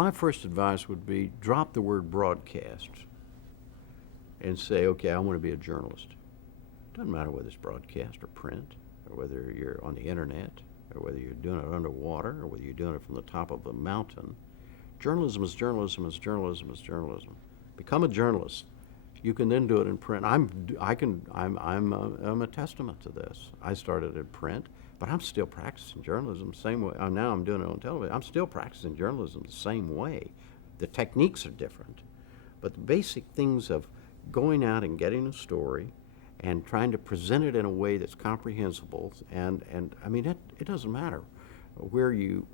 my first advice would be drop the word broadcast and say, okay, I want to be a journalist. Doesn't matter whether it's broadcast or print, or whether you're on the internet, or whether you're doing it underwater, or whether you're doing it from the top of a mountain. Journalism is journalism is journalism is journalism. Become a journalist. You can then do it in print. I'm a testament to this. I started in print, but I'm still practicing journalism the same way. Now I'm doing it on television. I'm still practicing journalism the same way. The techniques are different, but the basic things of going out and getting a story and trying to present it in a way that's comprehensible, and I mean, it doesn't matter where you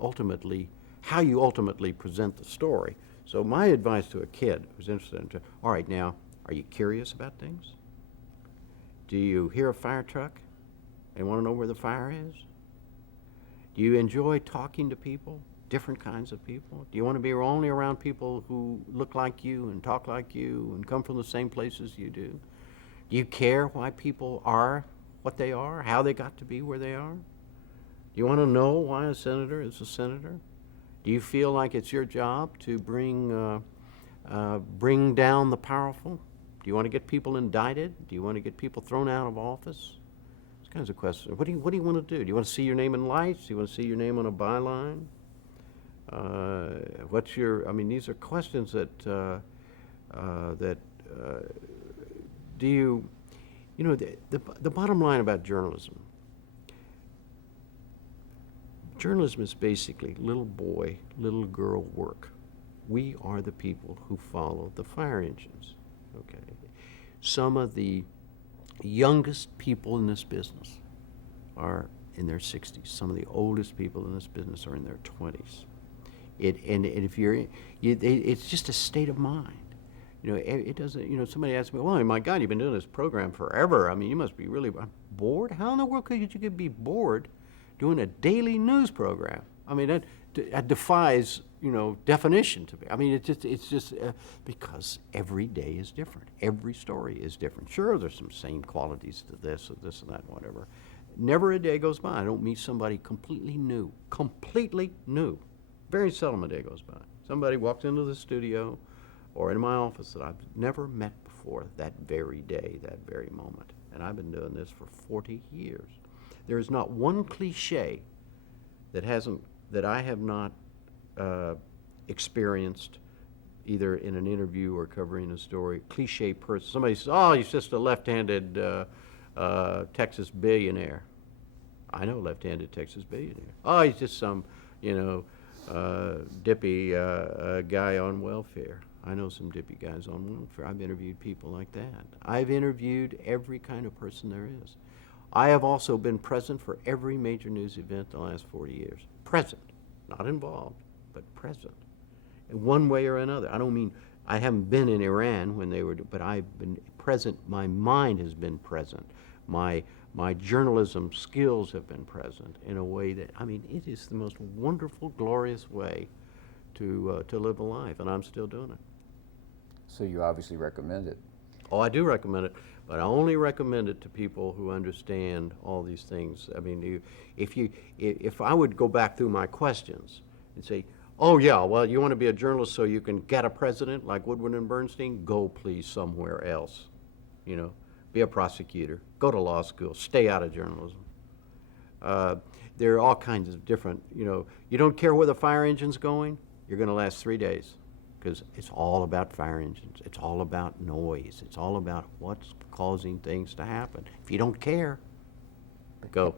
ultimately, how you ultimately present the story. So my advice to a kid who's interested in, all right, now, are you curious about things? Do you hear a fire truck and want to know where the fire is? Do you enjoy talking to people, different kinds of people? Do you want to be only around people who look like you and talk like you and come from the same places you do? Do you care why people are what they are, how they got to be where they are? Do you want to know why a senator is a senator? Do you feel like it's your job to bring down the powerful? Do you want to get people indicted? Do you want to get people thrown out of office? Those kinds of questions. What do you want to do? Do you want to see your name in lights? Do you want to see your name on a byline? What's your? I mean, these are questions that do you? You know, the bottom line about journalism. Journalism is basically little boy, little girl work. We are the people who follow the fire engines, okay? Some of the youngest people in this business are in their 60s. Some of the oldest people in this business are in their 20s. And if it's just a state of mind. You know, it doesn't, you know, somebody asked me, well, my God, you've been doing this program forever. I mean, you must be really bored. How in the world could you be bored doing a daily news program? I mean, that defies, you know, definition to me. I mean, it's just because every day is different. Every story is different. Sure, there's some same qualities to this and this and that and whatever. Never a day goes by I don't meet somebody completely new. Completely new. Very seldom a day goes by. Somebody walks into the studio or in my office that I've never met before that very day, that very moment. And I've been doing this for 40 years. There is not one cliche that I have not experienced either in an interview or covering a story. Cliche person. Somebody says, oh, he's just a left-handed Texas billionaire. I know a left-handed Texas billionaire. Oh, he's just some, you know, dippy guy on welfare. I know some dippy guys on welfare. I've interviewed people like that. I've interviewed every kind of person there is. I have also been present for every major news event the last 40 years. Present, not involved, but present, in one way or another. I don't mean I haven't been in Iran when they were, but I've been present. My mind has been present. My journalism skills have been present in a way that, I mean, it is the most wonderful, glorious way to live a life, and I'm still doing it. So you obviously recommend it. Oh, I do recommend it, but I only recommend it to people who understand all these things. I mean, if I would go back through my questions and say, oh yeah, well, you want to be a journalist so you can get a president like Woodward and Bernstein? Go please somewhere else. You know, be a prosecutor, go to law school, stay out of journalism. There are all kinds of different, you know, you don't care where the fire engine's going, you're going to last 3 days. Because it's all about fire engines. It's all about noise. It's all about what's causing things to happen. If you don't care, go.